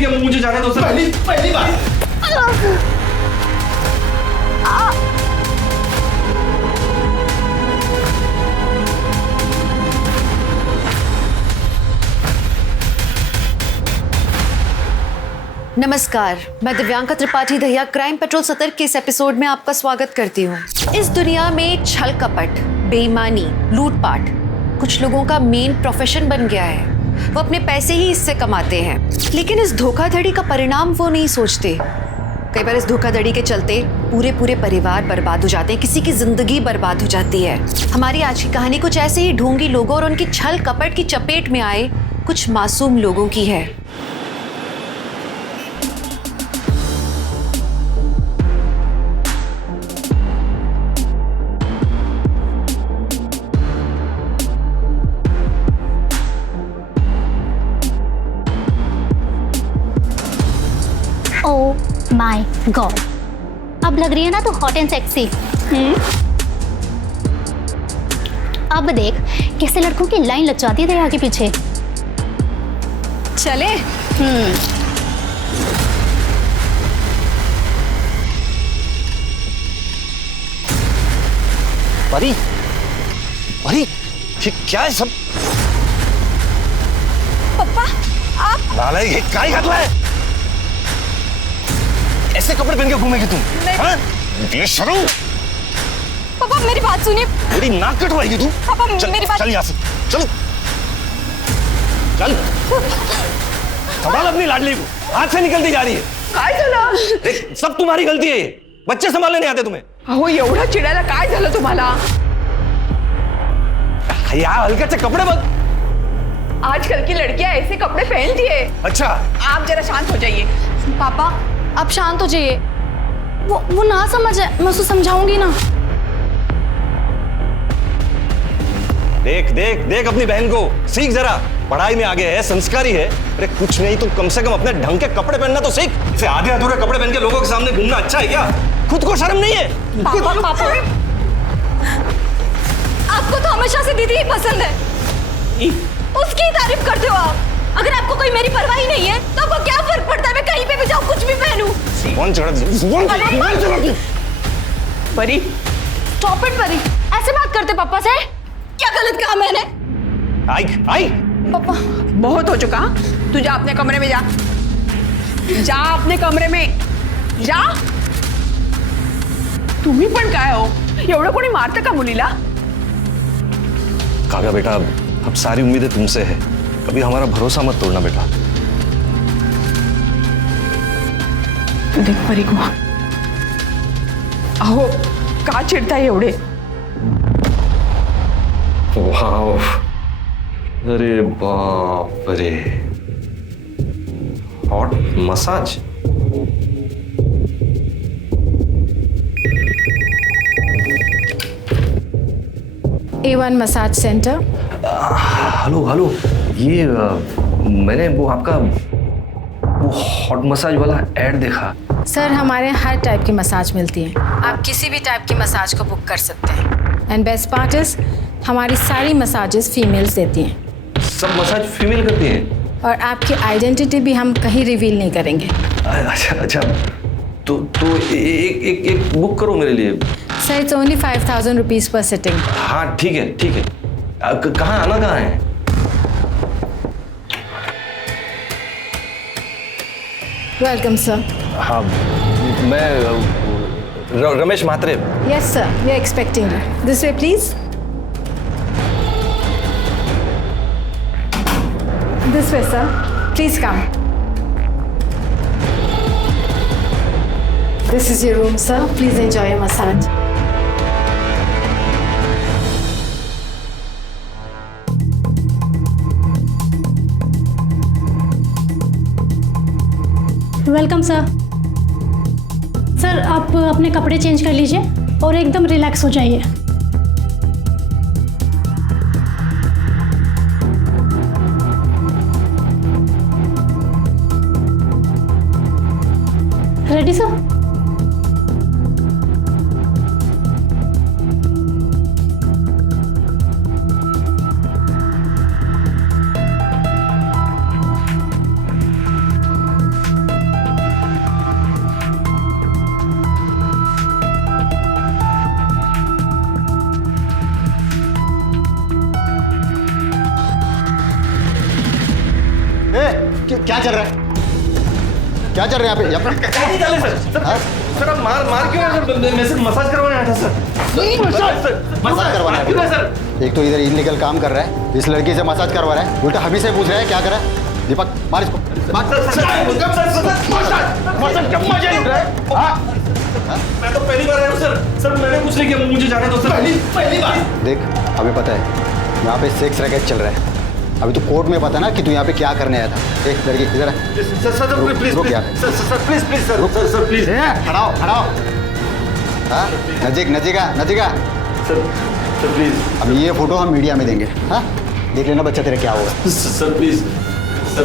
ठीक है, मुझे जाने दो सर। पहली बार नमस्कार, मैं दिव्यांका त्रिपाठी दहिया क्राइम पेट्रोल सतर्क के इस एपिसोड में आपका स्वागत करती हूँ। इस दुनिया में छल कपट, बेईमानी, लूटपाट कुछ लोगों का मेन प्रोफेशन बन गया है। वो अपने पैसे ही इससे कमाते हैं, लेकिन इस धोखाधड़ी का परिणाम वो नहीं सोचते। कई बार इस धोखाधड़ी के चलते पूरे पूरे परिवार बर्बाद हो जाते हैं, किसी की जिंदगी बर्बाद हो जाती है। हमारी आज की कहानी कुछ ऐसे ही ढोंगी लोगों और उनकी छल कपट की चपेट में आए कुछ मासूम लोगों की है। ओह माय गॉड, अब लग रही है ना तो हॉट एंड सेक्सी। अब देख कैसे लड़कों की लाइन लग जाती है तेरे आगे पीछे। चले परी, परी, ये क्या है सब? पप्पा आप नालायक, ये क्या ही घटना है? ऐसे कपड़े पहन के घूमेगी तुम? हाँ? बेशर्म! पापा मेरी बात सुनिए। मेरी नाक कटवाएगी तू? पापा चल, मेरी बात। चल यहाँ से, चल, चल। संभाल अपनी लाडली को, हाथ से निकलती जा रही है। काय झालं? देख, सब तुम्हारी गलती है ये। बच्चे संभालने नहीं आते तुम्हें। अहो एवढं चिडायला काय झालं तुम्हाला? यार हल्के से कपड़े बदल। आजकल की लड़कियां ऐसे कपड़े पहनती है। अच्छा, आप जरा शांत हो जाइए। पापा आप शांत हो जाइए। वो ना समझे, मैं उसको समझाऊंगी ना। देख देख देख अपनी बहन को, सीख जरा। पढ़ाई में आगे है, संस्कारी है। अरे कुछ नहीं तो कम से कम अपने ढंग के कपड़े पहनना तो सीख। इसे आधे अधूरे कपड़े पहन के लोगों के सामने घूमना अच्छा है क्या? खुद को शर्म नहीं है? पापा पापा आपको तो हमेशा से दीदी ही पसंद है, उसकी ही तारीफ करते हो आप। अगर आपको कोई मेरी परवाह ही नहीं है तो आपको क्या फर्क पड़ता है मैं कहीं पे भी जाऊं, कुछ भी पहनूं? कौन चढ़ा? परी स्टॉप इट परी, ऐसे बात करते पापा से? क्या गलत कहा मैंने? आई आई पापा बहुत हो चुका। तू जा अपने कमरे में, जा जा अपने कमरे में जा। तुम्ही पण काय हो, एवढं कोणी मारतं का मुलीला? काव्या बेटा, अब सारी उम्मीदें तुमसे है। कभी हमारा भरोसा मत तोड़ना बेटा। तू देख परी को, अहो का चिडताय एवढे? वाव, अरे बाप रे, hot massage. A1 massage centre. Hello hello, ये मैंने वो आपका वो हॉट मसाज वाला ऐड देखा। सर हमारे यहाँ हर टाइप की मसाज मिलती है, आप किसी भी टाइप की मसाज को बुक कर सकते हैं। एंड बेस्ट पार्ट इज हमारी सारी मसाजेस फीमेल्स देती हैं। सब मसाज फीमेल करती हैं? और आपकी आइडेंटिटी भी हम कहीं रिवील नहीं करेंगे। अच्छा अच्छा, तो एक बुक करो मेरे लिए। Sir it's only 5000 rupees per sitting. हाँ ठीक है ठीक है। कहाँ आना, कहाँ है? Welcome sir. हाँ, मैं Ramesh Mhatre. Yes sir, we are expecting you. This way please. This way sir, please come. This is your room sir, please enjoy your massage. Welcome sir. Sir आप अपने कपड़े चेंज कर लीजिए और एकदम रिलैक्स हो जाइए। Ready sir? क्या चल रहा है? क्या चल रहा है यहाँ पे? नहीं डाले सर। सर आप मार क्यों है सर? मैं सिर्फ मसाज करवाने आया था सर। मसाज करवाना है? सर। एक तो इधर इलीगल काम कर रहा है, इस लड़की से मसाज करवा रहा है, उल्टा हमी से पूछ रहा है क्या करा है? दीपक मार इसको, मार। मैं तो पहली बार आया हूँ सर। सर मैंने कुछ नहीं किया, मुझे जाने दो सर। पहली बार। देख हमें पता है यहाँ पे सेक्स रैकेट चल रहा है। अभी तो कोर्ट में पता ना कि तू यहाँ पे क्या करने आया था। एक लड़की इधर आ। सर प्लीज रुक यार। Sir please sir please. खड़ाओ खड़ाओ। हाँ नजीका सर प्लीज। अब ये फोटो हम मीडिया में देंगे। हाँ देख लेना बच्चा तेरा क्या होगा। सर प्लीज सर,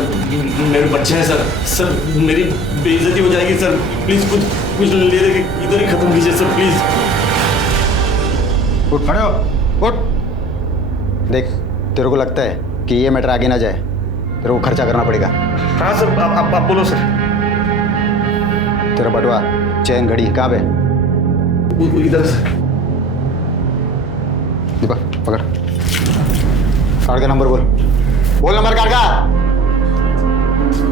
मेरे बच्चे हैं सर। सर मेरी बेइज्जती हो जाएगी सर। प्लीज कुछ ले दे, इधर ही खत्म कीजिए सर प्लीज। उठ खड़े हो, उठ। देख तेरे को लगता है कि ये मैटर आगे ना जाए, तेरे को खर्चा करना पड़ेगा। हाँ सर आप बोलो सर। तेरा बटुआ चैन घड़ी कहाँ पे? इधर सर। दीपक पकड़, कार्ड का नंबर बोल नंबर कार्ड का।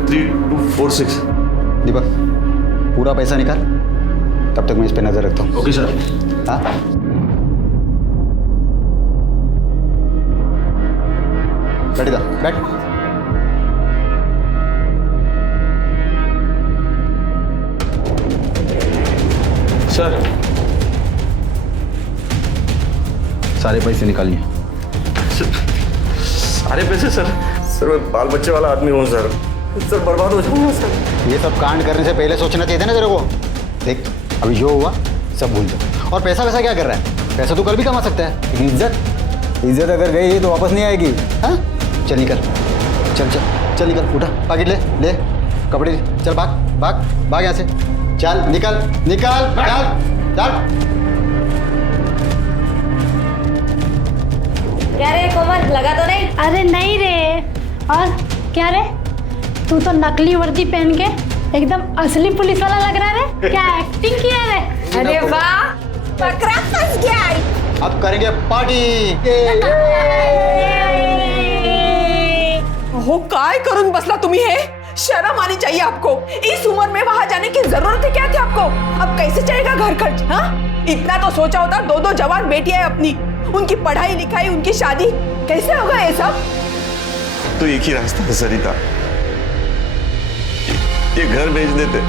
3246। दीपक पूरा पैसा निकाल, तब तक मैं इस पे नजर रखता हूँ। Okay sir. हाँ बैठ इधर, बैठ। सर सारे पैसे निकालिए। सारे पैसे सर? सर मैं बाल बच्चे वाला आदमी हूँ सर। सर बर्बाद हो जाऊंगा सर। ये सब कांड करने से पहले सोचना चाहिए था ना तेरे को। देख अभी जो हुआ सब भूल जाओ। और पैसा वैसा क्या कर रहा है? पैसा तो कल भी कमा सकता है, लेकिन इज्जत अगर गई तो वापस नहीं आएगी। हाँ चल निकल, चल निकल, उठा पैकेट ले कपड़े, चल भाग यहाँ से, चल निकल चल। क्या रे कोमल, लगा तो नहीं? अरे नहीं रे। और क्या रे, तू तो नकली वर्दी पहन के एकदम असली पुलिस वाला लग रहा है रे। क्या एक्टिंग किया रे? अरे वाह, पकड़ा फंस गया। अब करेंगे पार्टी। हो काय करून बसला तुम्ही हे? शर्म आनी चाहिए आपको। इस उम्र में वहां जाने की जरूरत है क्या थी आपको? अब कैसे चलेगा घर खर्च? हाँ इतना तो सोचा होता। दो जवान बेटियां है अपनी, उनकी पढ़ाई लिखाई, उनकी शादी, कैसे होगा ये सब? तो एक ही रास्ता है सरिता, ये घर बेच देते।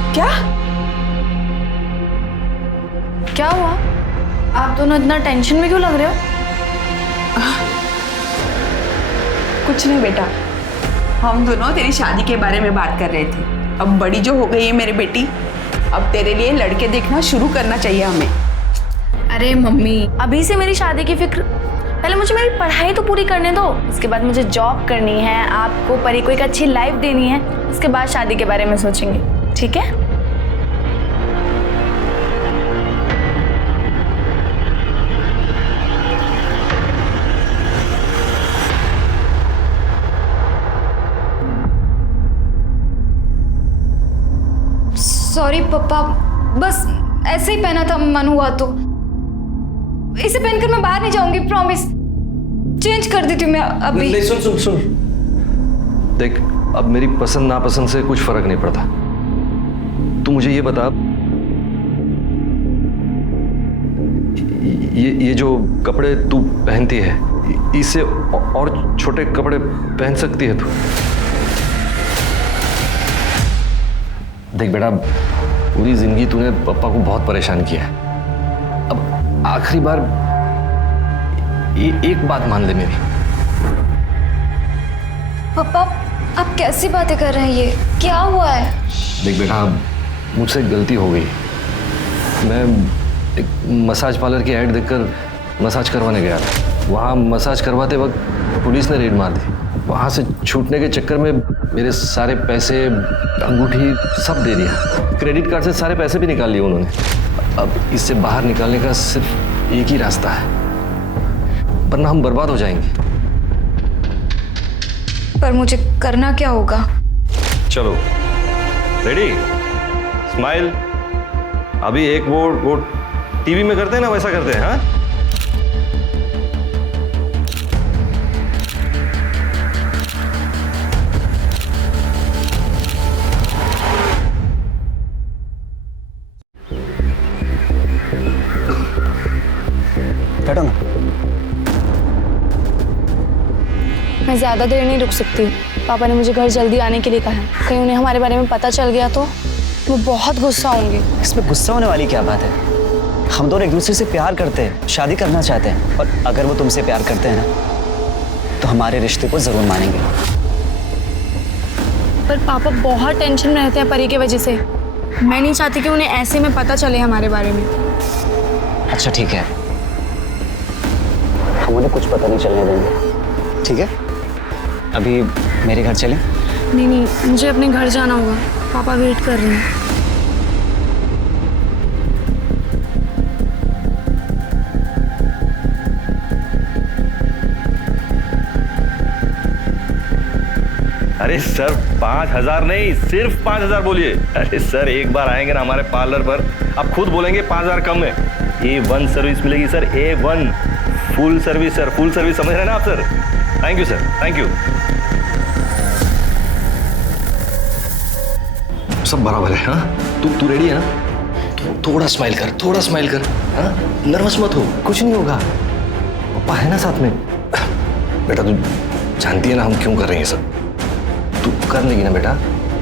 क्या हुआ? आप दोनों इतना टेंशन में क्यों लग रहे हो? कुछ नहीं बेटा, हम दोनों तेरी शादी के बारे में बात कर रहे थे। अब बड़ी जो हो गई है मेरी बेटी, अब तेरे लिए लड़के देखना शुरू करना चाहिए हमें। अरे मम्मी, अभी से मेरी शादी की फिक्र? पहले मुझे मेरी पढ़ाई तो पूरी करने दो, उसके बाद मुझे जॉब करनी है, आपको परी को एक अच्छी लाइफ देनी है, उसके बाद शादी के बारे में सोचेंगे, ठीक है? सॉरी पापा, बस ऐसे ही पहना था, मन हुआ तो। इसे पहनकर मैं बाहर नहीं जाऊंगी, प्रॉमिस। चेंज कर देती हूँ मैं अभी। नहीं सुन देख, अब मेरी पसंद नापसंद से कुछ फर्क नहीं पड़ता। तू मुझे ये बता, ये जो कपड़े तू पहनती है, इससे और छोटे कपड़े पहन सकती है तू? देख बेटा, पूरी जिंदगी तूने पापा को बहुत परेशान किया है। अब आखिरी बार एक बात मान ले मेरी। पापा आप कैसी बातें कर रहे हैं? ये क्या हुआ है? देख बेटा, मुझसे गलती हो गई। मैं एक मसाज पार्लर की ऐड देखकर मसाज करवाने गया था। वहाँ मसाज करवाते वक्त पुलिस ने रेड मार दी। वहाँ से छूटने के चक्कर में मेरे सारे पैसे, अंगूठी सब दे दिया। क्रेडिट कार्ड से सारे पैसे भी निकाल लिए उन्होंने। अब इससे बाहर निकालने का सिर्फ एक ही रास्ता है, वरना हम बर्बाद हो जाएंगे। पर मुझे करना क्या होगा? चलो रेडी, स्माइल। अभी एक वो टीवी में करते हैं ना, वैसा करते हैं। हाँ मैं ज़्यादा देर नहीं रुक सकती। पापा ने मुझे घर जल्दी आने के लिए कहा है। कहीं उन्हें हमारे बारे में पता चल गया तो वो बहुत गुस्सा होंगे। इसमें गुस्सा होने वाली क्या बात है? हम दोनों एक दूसरे से प्यार करते हैं, शादी करना चाहते हैं, और अगर वो तुमसे प्यार करते हैं ना तो हमारे रिश्ते को जरूर मानेंगे। पर पापा बहुत टेंशन में रहते हैं परी की वजह से। मैं नहीं चाहती कि उन्हें ऐसे में पता चले हमारे बारे में। अच्छा ठीक है, हम उन्हें कुछ पता नहीं चलने देंगे, ठीक है? अभी मेरे घर चलें? नहीं, मुझे अपने घर जाना होगा। पापा वेट कर रहे हैं। अरे सर 5,000 नहीं, सिर्फ 5,000 बोलिए। अरे सर एक बार आएंगे ना हमारे पार्लर पर, आप खुद बोलेंगे 5,000 कम है। A1 सर्विस मिलेगी sir, A1 full service sir, full service समझ रहे हैं ना आप sir? Thank you sir, thank you. सब बराबर है। हाँ तू रेडी है ना? थोड़ा स्माइल कर, थोड़ा स्माइल कर। हाँ नर्वस मत हो, कुछ नहीं होगा। पापा है ना साथ में। बेटा तू जानती है ना हम क्यों कर रहे हैं सब, तू कर लेगी ना बेटा?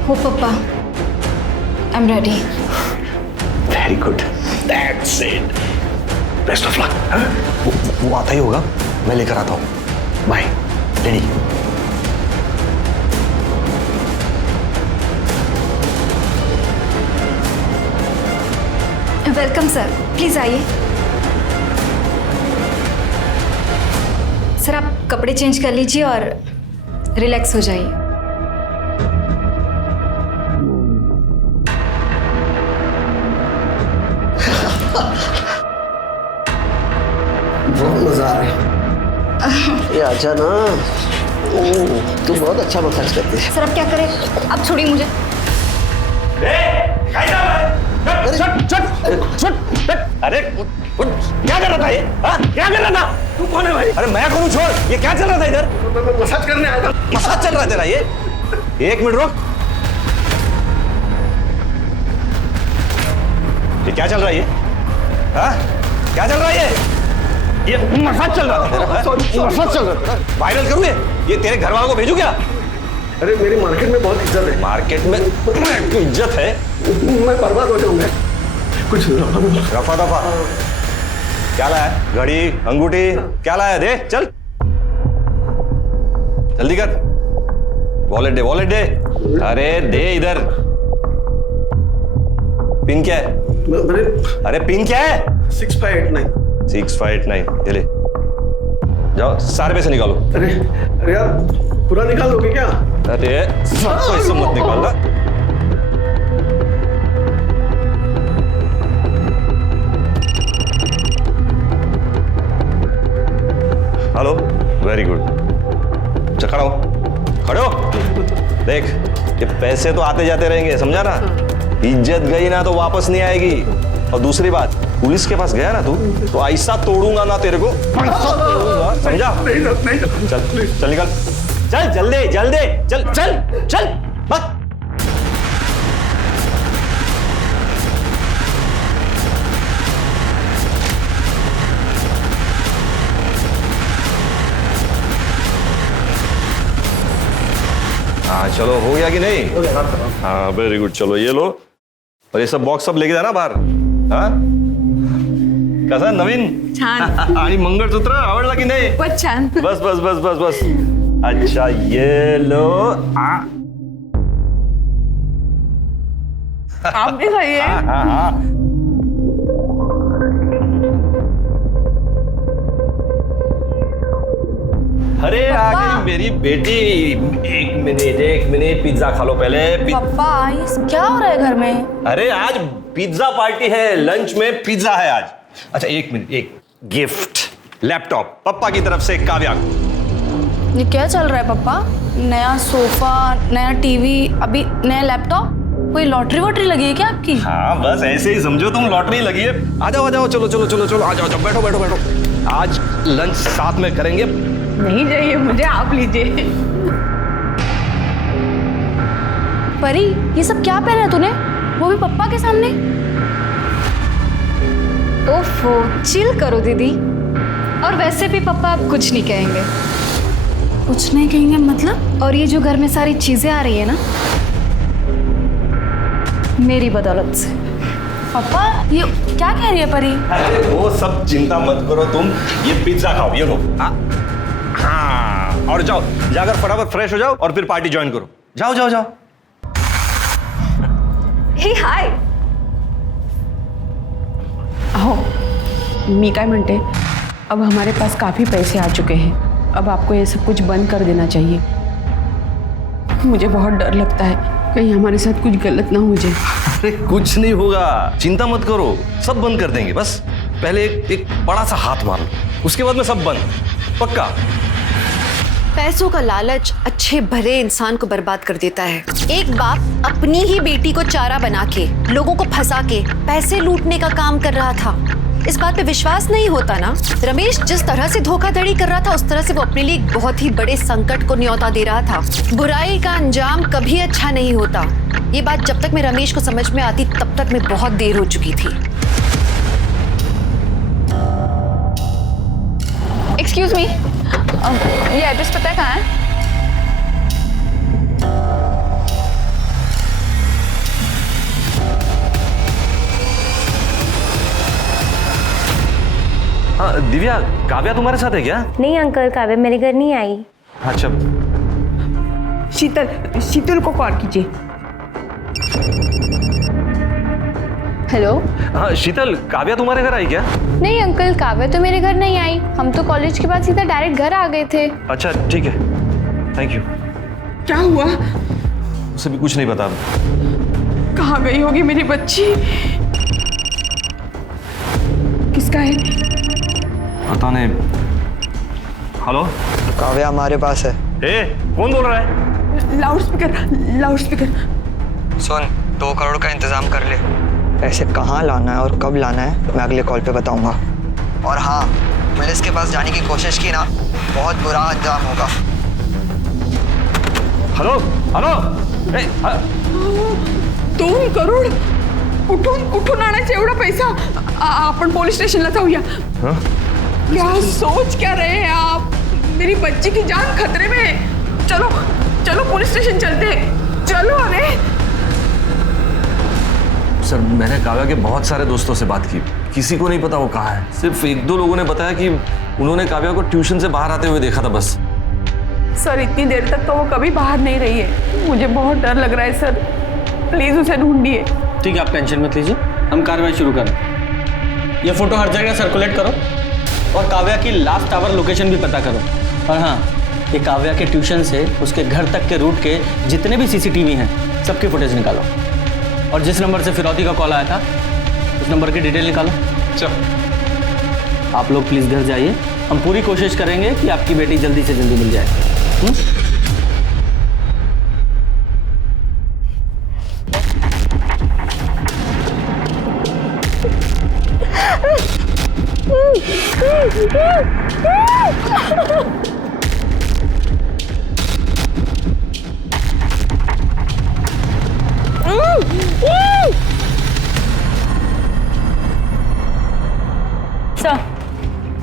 हो पापा, I am ready. Very good, that's it, best of luck. हाँ वो आता ही होगा, मैं लेकर आता हूँ। Bye, ready. Welcome sir, please आइए। सर आप कपड़े चेंज कर लीजिए और रिलैक्स हो जाइए। बहुत मजा आ रहा है। ये आजा ना, तू बहुत अच्छा मसाज करती है। सर अब क्या करें, अब छोड़िए मुझे। अरे क्या कर रहा था ये? क्या कर रहा था? तू कौन है भाई? अरे मैं कौन हूँ, छोड़। ये क्या चल रहा था इधर? मैं मसाज करने आया था। मसाज चल रहा है तेरा ये? एक मिनट रुक। ये क्या चल रहा है ये? हाँ क्या चल रहा है ये मसाज चल रहा था तेरा? मसाज चल रहा था। वायरल करूँ ये तेरे घर वालों को भेजू क्या? अरे मेरी मार्केट में बहुत इज्जत है। मार्केट में इज्जत है? मैं बर्बाद हो जाऊंगा। कुछ रफा दफा क्या लाया? घड़ी, अंगूठी क्या लाया? दे चल, जल्दी कर। वॉलेट दे, वॉलेट दे। अरे दे इधर। पिन क्या है? अरे पिन क्या है? 6589। 6589 ये ले जाओ, सारे पैसे निकालो। अरे यार पूरा निकाल दोगे क्या? अरे सब पैसे मत निकालना। Hello, very good. चल खड़ा हो, खड़े हो। देख ये पैसे तो आते जाते रहेंगे, समझा ना? इज्जत गई ना तो वापस नहीं आएगी। और दूसरी बात, पुलिस के पास गया ना तू तो ऐसा तोड़ूंगा ना तेरे को, समझा? चल चल निकल, चल जल्दी जल्दी, चल चल चल बस। हाँ चलो, हो गया कि नहीं? हाँ वेरी गुड। चलो ये लो, और ये सब बॉक्स सब लेके जाना बाहर। हाँ कसा नवीन? छान। आणि मंगळसूत्र आवडला की नाही? बहुत छान। बस बस बस बस बस। अच्छा ये लो। आप भी खाइए। हाँ हाँ हाँ। अरे आ गई मेरी बेटी। एक मिनट पिज्जा खा लो पहले। पापा ये क्या हो रहा है घर में? अरे आज पिज्जा पार्टी है, लंच में पिज्जा है आज। अच्छा एक मिनट, एक गिफ्ट, लैपटॉप पप्पा की तरफ से काव्या को। ये क्या चल रहा है पापा? नया सोफा, नया टीवी, अभी नया लैपटॉप। कोई लॉटरी वॉटरी लगी है क्या आपकी? हाँ बस ऐसे ही समझो तुम, लॉटरी लगी है। आ जाओ आ जाओ, चलो चलो चलो चलो, आ जाओ जाओ, बैठो बैठो बैठो। आज लंच साथ में करेंगे। नहीं चाहिए मुझे, आप लीजिए। परी ये सब क्या पहना है तूने, वो भी पप्पा के सामने? ओफो चिल करो दीदी, और वैसे भी पापा आप कुछ नहीं कहेंगे। कुछ नहीं कहेंगे मतलब? और ये जो घर में सारी चीजें आ रही है ना, मेरी बदौलत से। पापा ये क्या कह रही है परी? अरे वो सब चिंता मत करो तुम, ये पिज्जा खाओ, ये लो। हाँ, और जाओ, जाकर फटाफट फ्रेश हो जाओ और फिर पार्टी ज्वाइन करो। जाओ जाओ जाओ। हे हाय। हो मी काय म्हणते, अब हमारे पास काफी पैसे आ चुके हैं, अब आपको ये सब कुछ बंद कर देना चाहिए। मुझे बहुत डर लगता है कहीं हमारे साथ कुछ गलत ना हो जाए। अरे कुछ नहीं होगा, चिंता मत करो, सब बंद कर देंगे। बस पहले एक बड़ा सा हाथ मार लो, उसके बाद में सब बंद, पक्का। पैसों का लालच अच्छे भले इंसान को बर्बाद कर देता है। एक बाप अपनी ही बेटी को चारा बना के, लोगों को फंसा के पैसे लूटने का काम कर रहा था। इस बात पे विश्वास नहीं होता ना? रमेश जिस तरह से धोखाधड़ी कर रहा था, उस तरह से वो अपने लिए एक बहुत ही बड़े संकट को न्योता दे रहा था। बुराई का अंजाम कभी अच्छा नहीं होता। ये बात जब तक मैं रमेश को समझ में आती, तब तक मैं बहुत देर हो चुकी थी। एक्सक्यूज मी, ये एड्रेस पता है कहाँ है? हाँ दिव्या, काव्या तुम्हारे साथ है क्या? नहीं अंकल, काव्या मेरे घर नहीं आई। अच्छा। शीतल को कॉल कीजिए। हेलो। हाँ शीतल, काव्या तुम्हारे घर आई क्या? नहीं अंकल, काव्या तो मेरे घर नहीं आई। हम तो कॉलेज के बाद सीधा डायरेक्ट घर आ गए थे। अच्छा ठीक है, थैंक यू। क्या हुआ? उसे भी कुछ नहीं पता। कहाँ गई होगी मेरी बच्ची? किसका है? पता नहीं। हेलो, काव्या हमारे पास है। ए, कौन बोल रहा है? Loud speaker. सुन, 2 करोड़ का इंतजाम कर ले। पैसे कहाँ लाना है और कब लाना है मैं अगले कॉल पे बताऊंगा। और हाँ, पुलिस के पास जाने की कोशिश की ना, बहुत बुरा अंजाम होगा। Hello hello. 2 करोड कुठून आणायचा एवढा पैसा? आपण पोलीस स्टेशनला जाऊया। क्या सोच क्या रहे हैं आप? मेरी बच्ची की जान खतरे में है। चलो चलो पुलिस स्टेशन चलते हैं, चलो। अरे सर, मैंने काव्या के बहुत सारे दोस्तों से बात की, किसी को नहीं पता वो कहाँ है। सिर्फ 1-2 लोगों ने बताया कि उन्होंने काव्या को ट्यूशन से बाहर आते हुए देखा था बस। सर, इतनी देर तक तो वो कभी बाहर नहीं रही है। मुझे बहुत डर लग रहा है सर, प्लीज उसे ढूंढिए। ठीक है, आप टेंशन मत लीजिए, हम कार्रवाई शुरू करें। ये फोटो हर जगह सर्कुलेट करो और काव्या की लास्ट आवर लोकेशन भी पता करो। और हाँ, ये काव्या के ट्यूशन से उसके घर तक के रूट के जितने भी सीसीटीवी हैं, सबकी फुटेज निकालो। और जिस नंबर से फिरौती का कॉल आया था, उस नंबर की डिटेल निकालो। चलो, आप लोग प्लीज़ घर जाइए, हम पूरी कोशिश करेंगे कि आपकी बेटी जल्दी से जल्दी मिल जाए।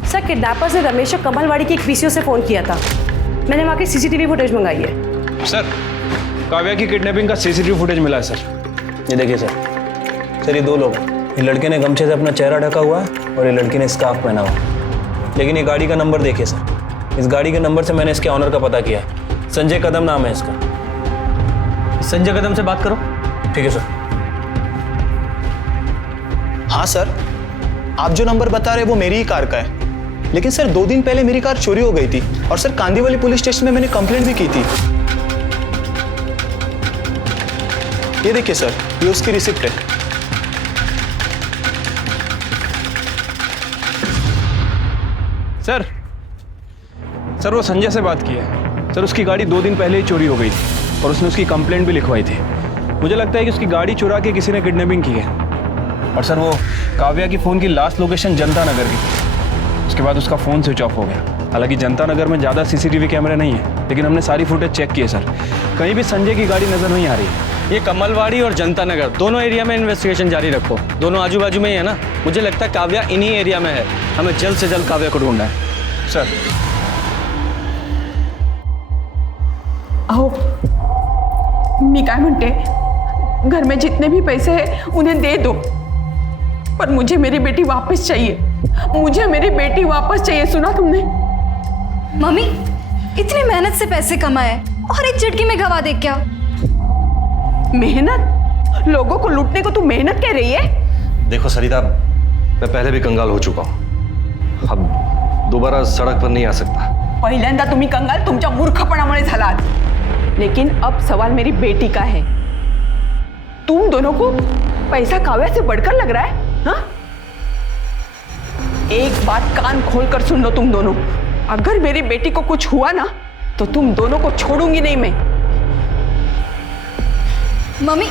सर, किडनैपर्स ने रमेश और कमलवाड़ी की एक पीसीओ से फोन किया था। मैंने वहाँ की सीसीटीवी फुटेज मंगाई है। सर, काव्या की किडनैपिंग का सीसीटीवी फुटेज मिला है सर। ये देखिए सर, ये 2 लोग हैं। ये लड़के ने गमछे से अपना चेहरा ढका हुआ है और ये लड़की ने स्कार्फ पहना हुआ है। लेकिन ये गाड़ी का नंबर देखिए सर, इस गाड़ी के नंबर से मैंने इसके ऑनर का पता किया है। संजय कदम नाम है इसका। संजय कदम से बात करो। ठीक है सर। हाँ सर, आप जो नंबर बता रहे हैं वो मेरी ही कार का है। लेकिन सर 2 दिन पहले मेरी कार चोरी हो गई थी और सर कांदीवली पुलिस स्टेशन में मैंने कंप्लेंट भी की थी। ये देखिए सर, ये उसकी रिसिप्ट है। सर वो संजय से बात की है। सर उसकी गाड़ी 2 दिन पहले ही चोरी हो गई थी और उसने उसकी कंप्लेंट भी लिखवाई थी। मुझे लगता है कि उसकी गाड़ी चुरा के किसी ने किडनैपिंग की है। और सर वो काव्या की फ़ोन की लास्ट लोकेशन जनता नगर की थी। उसके बाद उसका फ़ोन स्विच ऑफ हो गया। हालांकि जनता नगर में ज़्यादा सीसीटीवी कैमरे नहीं है, लेकिन हमने सारी फुटेज चेक की है सर, कहीं भी संजय की गाड़ी नज़र नहीं आ रही है। ये कमलवाड़ी और जनता नगर दोनों एरिया में इन्वेस्टिगेशन जारी रखो। दोनों आजू बाजू में ही है ना। मुझे लगता है काव्या इन्हीं एरिया में है। हमें जल्द से जल्द काव्या को ढूंढना है। सर अहो मी काय म्हणते, घर में जितने भी पैसे हैं उन्हें दे दो, पर मुझे मेरी बेटी वापस चाहिए, मुझे मेरी बेटी वापस चाहिए। सुना तुमने? मम्मी इतनी मेहनत से पैसे कमाए और एक झटके में गवा दे क्या? मेहनत? लोगों को लूटने को तू मेहनत कह रही है? देखो सरिता, मैं पहले भी कंगाल हो चुका हूं, अब दोबारा सड़क पर नहीं आ सकता। पहिल्यांदा तुम्ही कंगाल तुमच्या मूर्खपणामुळे झालात, लेकिन अब सवाल मेरी बेटी का है। तुम दोनों को पैसा काव्या से बढ़कर लग रहा है? हाँ? एक बात कान खोलकर सुन लो तुम दोनों, अगर मेरी बेटी को कुछ हुआ ना तो तुम दोनों को छोड़ूंगी नहीं मैं। मम्मी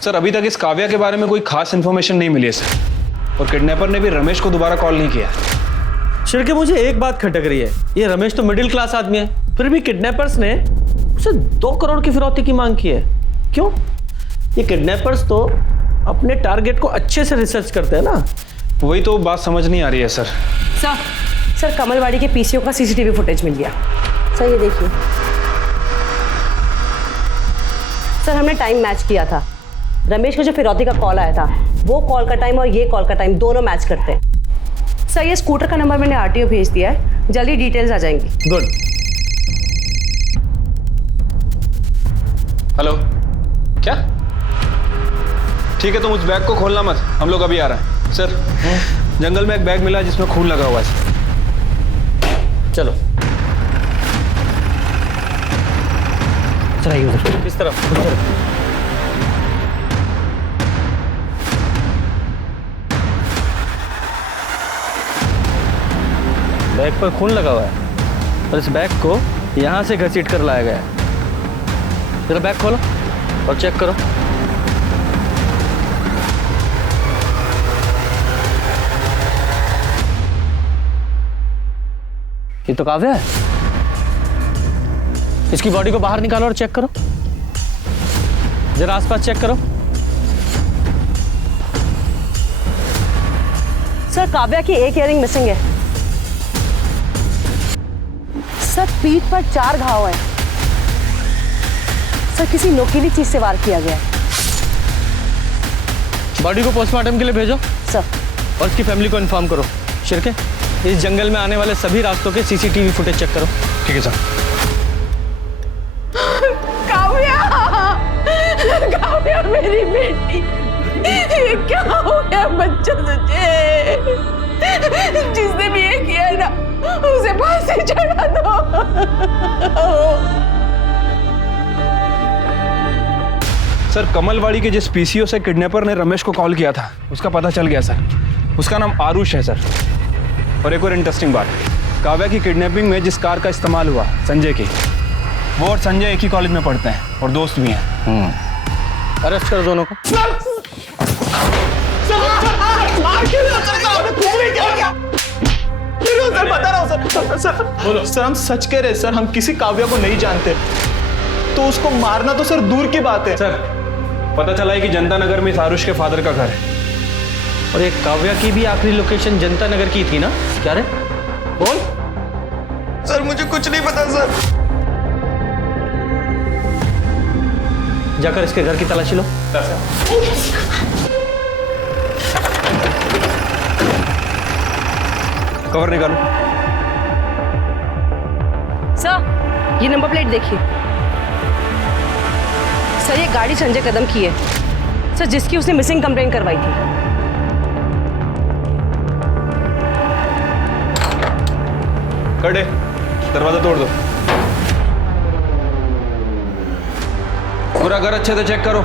सर अभी तक इस काव्या के बारे में कोई खास इन्फॉर्मेशन नहीं मिली है सर, और किडनैपर ने भी रमेश को दोबारा कॉल नहीं किया। शिर्के, मुझे एक बात खटक रही है, ये रमेश तो मिडिल क्लास आदमी है, फिर भी किडनैपर्स ने उसे 2 करोड़ की फिरौती की मांग की है। क्यों? ये किडनैपर्स तो अपने टारगेट को अच्छे से रिसर्च करते हैं ना। वही तो बात समझ नहीं आ रही है सर। सर कमलवाड़ी के पीसीओ का सीसीटीवी फुटेज मिल गया। सर ये देखिए सर, हमने टाइम मैच किया था। रमेश को जो फिरौती का कॉल आया था, वो कॉल का टाइम और ये कॉल का टाइम दोनों मैच करते हैं। सर ये स्कूटर का नंबर मैंने आरटीओ भेज दिया है, जल्दी डिटेल्स आ जाएंगी। गुड। हेलो, क्या? ठीक है, तुम उस बैग को खोलना मत, हम लोग अभी आ रहे हैं। सर जंगल में एक बैग मिला जिसमें खून लगा हुआ है। चलो चलाइए उधर। किस तरफ? बैग पर खून लगा हुआ है और इस बैग को यहाँ से घसीट कर लाया गया है। जरा बैग खोलो और चेक करो। ये तो काव्या है। इसकी बॉडी को बाहर निकालो और चेक करो, जरा आसपास चेक करो। सर काव्या की एक इयरिंग मिसिंग है। सर पीठ पर 4 घाव हैं। सर किसी नोकीली चीज से वार किया गया है। बॉडी को पोस्टमार्टम के लिए भेजो सर, और इसकी फैमिली को इन्फॉर्म करो। शिर्के, इस जंगल में आने वाले सभी रास्तों के सीसीटीवी फुटेज चेक करो। ठीक है सर। काव्या मेरी बेटी, ये क्या हो गया बच्चा तुझे? जिसने भी ये किया ना उसे फांसी चढ़ा दो। सर कमलवाड़ी के जिस पीसीओ से किडनैपर ने रमेश को कॉल किया था, उसका पता चल गया सर। उसका नाम आरुष है सर। और एक और इंटरेस्टिंग बात, काव्या की किडनैपिंग में जिस कार का इस्तेमाल हुआ, संजय की, वो और संजय एक ही कॉलेज में पढ़ते हैं और दोस्त भी हैं। अरेस्ट करो दोनों को। सर बता रहा हूँ सर, हम सच कह रहे हैं सर, हम किसी काव्या को नहीं जानते, तो उसको मारना तो सर दूर की बात है। सर पता चला है कि जनता नगर में इस आरुष के फादर का घर है। और ये काव्या की भी आखिरी लोकेशन जनता नगर की थी ना? क्या रे? बोल। सर मुझे कुछ नहीं पता सर। जाकर इसके घर की तलाशी लो। कवर निकालो। सर ये नंबर प्लेट देखिए। सर ये गाड़ी संजय कदम की है सर, जिसकी उसने मिसिंग कंप्लेंट करवाई थी। कड़े, दरवाजा तोड़ दो। पूरा घर अच्छे से चेक करो।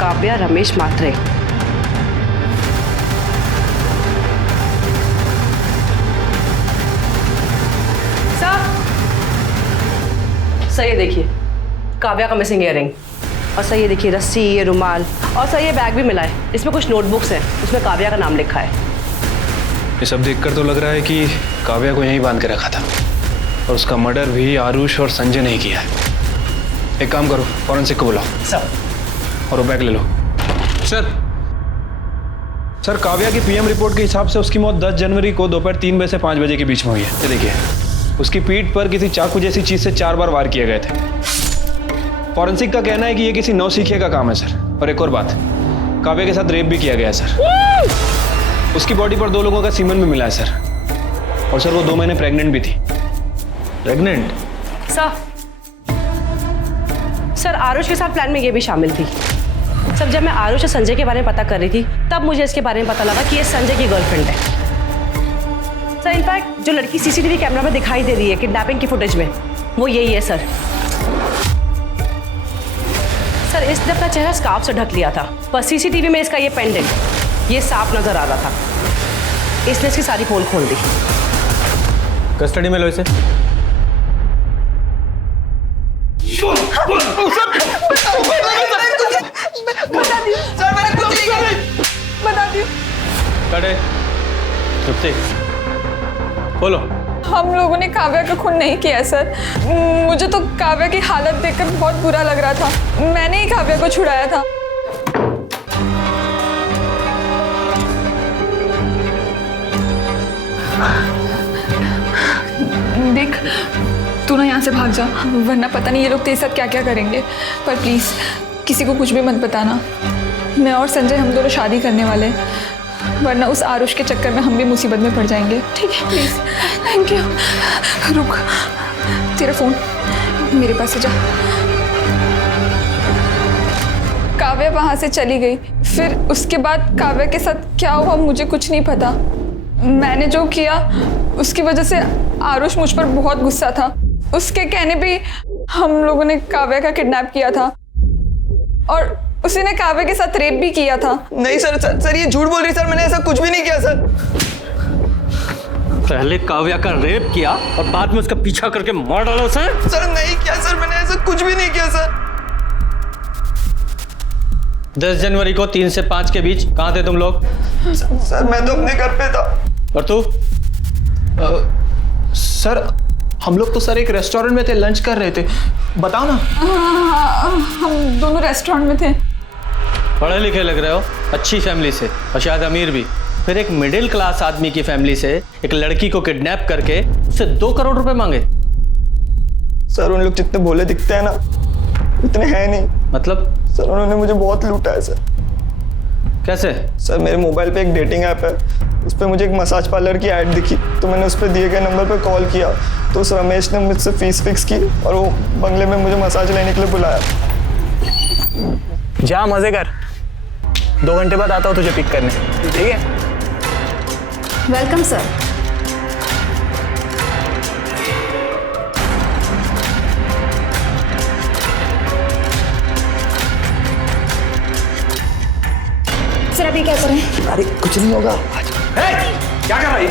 काव्या रमेश मात्रे। सर ये देखिए, काव्या का मिसिंग इयररिंग। और सर ये देखिए रस्सी, ये रुमाल, और सर ये बैग भी मिला है। इसमें कुछ नोटबुक्स हैं, उसमें काव्या का नाम लिखा है। ये सब देखकर तो लग रहा है कि काव्या को यहीं बांध के रखा था और उसका मर्डर भी आरुष और संजय ने ही किया है। एक काम करो, फॉरेंसिक को बुलाओ सर। और वो बैग ले लो। सर काव्या की पीएम रिपोर्ट के हिसाब से उसकी मौत 10 जनवरी को दोपहर 3 बजे से 5 बजे के बीच में हुई है। ये देखिए, उसकी पीठ पर किसी चाकू जैसी चीज से 4 बार वार किए गए थे। फॉरेंसिक का कहना है कि ये किसी नौसिखिए का काम है सर। और एक और बात, काव्या के साथ रेप भी किया गया है सर। उसकी बॉडी पर 2 लोगों का सीमन भी मिला है सर। और सर वो 2 महीने प्रेग्नेंट भी थी। प्रेग्नेंट? सर आरुष के साथ प्लान में ये भी शामिल थी। सर जब मैं आरुष और संजय के बारे में पता कर रही थी, तब मुझे इसके बारे में पता लगा कि ये संजय की गर्लफ्रेंड है। सर इनफैक्ट जो लड़की सीसीटीवी कैमरा में दिखाई दे रही है किडनैपिंग की फुटेज में, वो यही है सर। सर इसने अपना चेहरा स्कार्फ से ढक लिया था, पर सीसीटीवी में इसका ये पेंडेंट, ये सांप नजर आ रहा था। इसने इसकी सारी पोल खोल दी। कस्टडी में लो इसे। कटे, चुप से बोलो। हम लोगों ने काव्या का खून नहीं किया सर। मुझे तो काव्या की हालत देखकर बहुत बुरा लग रहा था। मैंने ही काव्या को छुड़ाया था। देख, तू ना यहाँ से भाग जा, वरना पता नहीं ये लोग तेरे साथ क्या क्या करेंगे। पर प्लीज किसी को कुछ भी मत बताना। मैं और संजय हम दोनों शादी करने वाले हैं, वरना उस आरुष के चक्कर में हम भी मुसीबत में पड़ जाएंगे। ठीक है प्लीज। Thank you. रुक, तेरा फोन मेरे पास है, जा। काव्या वहां से चली गई, फिर उसके बाद काव्या के साथ क्या हुआ मुझे कुछ नहीं पता। मैंने जो किया उसकी वजह से आरुष मुझ पर बहुत गुस्सा था। उसके कहने पे हम लोगों ने काव्या का किडनैप किया था और उसी ने काव्या के साथ रेप भी किया था। नहीं सर ये झूठ बोल रही सर, मैंने ऐसा कुछ भी नहीं किया सर। पहले काव्या का रेप किया और बाद में उसका पीछा करके मार डाला उसे। सर नहीं किया सर, मैंने ऐसा कुछ भी नहीं किया सर। 10 जनवरी को 3 से 5 के बीच कहाँ थे तुम लोग? सर मैं तो अपने घर पे था। और तू? सर हम लोग तो सर एक रेस्टोरेंट में थे, लंच कर रहे थे। बताओ ना। हम दोनों रेस्टोरेंट में थे। पढ़े लिखे लग रहे हो, अच्छी फैमिली से और शायद अमीर भी। फिर एक मिडिल क्लास आदमी की फैमिली से एक लड़की को किडनैप करके उससे 2 करोड़ रुपए मांगे। सर उन लोग जितने भोले दिखते हैं ना, इतने हैं नहीं। मतलब? सर उन्होंने मुझे बहुत लूटा है सर। कैसे? सर मेरे मोबाइल पे एक डेटिंग ऐप है, उस पर मुझे एक मसाज पार्लर की ऐड दिखी, तो मैंने उस पर दिए गए नंबर पर कॉल किया, तो उस रमेश ने मुझसे फीस फिक्स की और वो बंगले में मुझे मसाज लेने के लिए बुलाया। जा मजे कर, 2 घंटे बाद आता हूँ तुझे पिक करने, ठीक है? Welcome sir. सर अभी क्या करें? अरे कुछ नहीं होगा। क्या कर रहा है?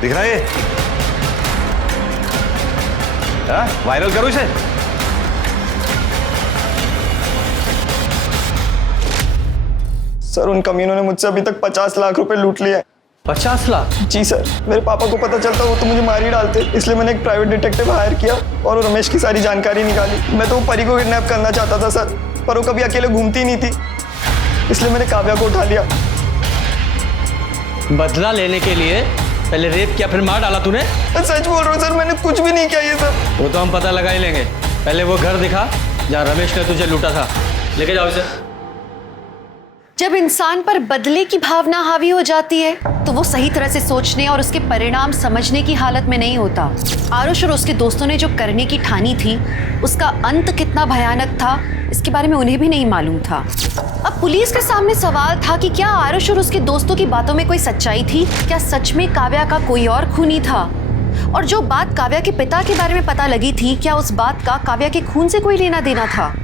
दिख रहा है? वायरल करो इसे। सर उन कमीनों ने मुझसे अभी तक 50 लाख रुपए लूट लिए। 50 लाख? जी सर, मेरे पापा को पता चलता वो तो मुझे मार ही डालते, इसलिए मैंने एक प्राइवेट डिटेक्टिव हायर किया और रमेश की सारी जानकारी निकाली। मैं तो वो परी को किडनैप करना चाहता था सर, पर वो कभी अकेले घूमती नहीं थी, इसलिए मैंने काव्या को उठा लिया। बदला लेने के लिए पहले रेप किया, फिर मार डाला तूने? सच बोल रहा हूँ सर, मैंने कुछ भी नहीं किया ये सर। वो तो हम पता लगा ही लेंगे। पहले वो घर दिखा जहाँ रमेश ने तुझे लूटा था, लेके जाओ इसे। जब इंसान पर बदले की भावना हावी हो जाती है तो वो सही तरह से सोचने और उसके परिणाम समझने की हालत में नहीं होता। आरुष और उसके दोस्तों ने जो करने की ठानी थी, उसका अंत कितना भयानक था इसके बारे में उन्हें भी नहीं मालूम था। अब पुलिस के सामने सवाल था कि क्या आरुष और उसके दोस्तों की बातों में कोई सच्चाई थी? क्या सच में काव्या का कोई और खूनी था? और जो बात काव्या के पिता के बारे में पता लगी थी, क्या उस बात का काव्या के खून से कोई लेना देना था?